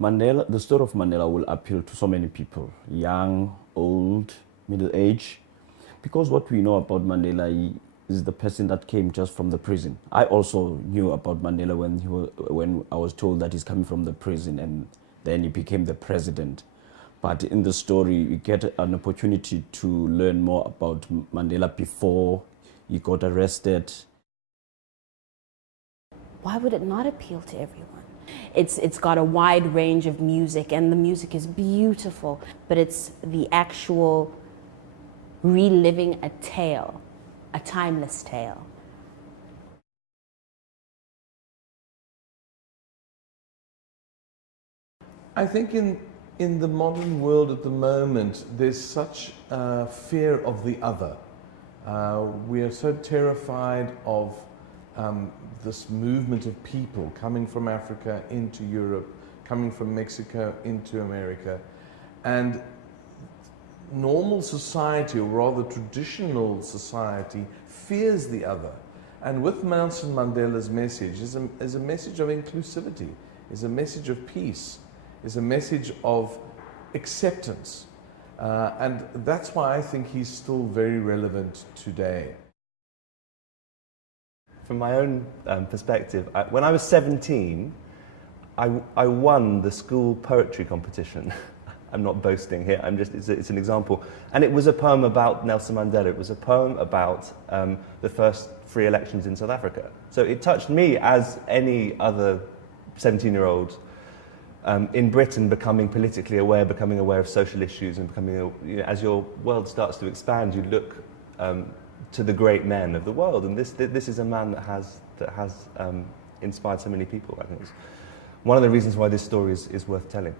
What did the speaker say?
Mandela, the story of Mandela will appeal to so many people, young, old, middle age, because what we know about Mandela is the person that came just from the prison. I also knew about Mandela when I was told that he's coming from the prison and then he became the president. But in the story, you get an opportunity to learn more about Mandela before he got arrested. Why would it not appeal to everyone? It's got a wide range of music, and the music is beautiful, but it's the actual reliving a tale, a timeless tale. I think in the modern world at the moment, there's such a fear of the other. We are so terrified of this movement of people coming from Africa into Europe, coming from Mexico into America. And normal society, or rather traditional society, fears the other. And with Nelson Mandela's message is a message of inclusivity, is a message of peace, is a message of acceptance. And that's why I think he's still very relevant today. From my own perspective, when I was 17, I won the school poetry competition. I'm not boasting here, it's an example. And it was a poem about Nelson Mandela. It was a poem about the first free elections in South Africa. So it touched me as any other 17-year-old in Britain becoming politically aware, becoming aware of social issues, and becoming, as your world starts to expand, you look to the great men of the world. And this is a man that has inspired so many people. I think it's one of the reasons why this story is worth telling.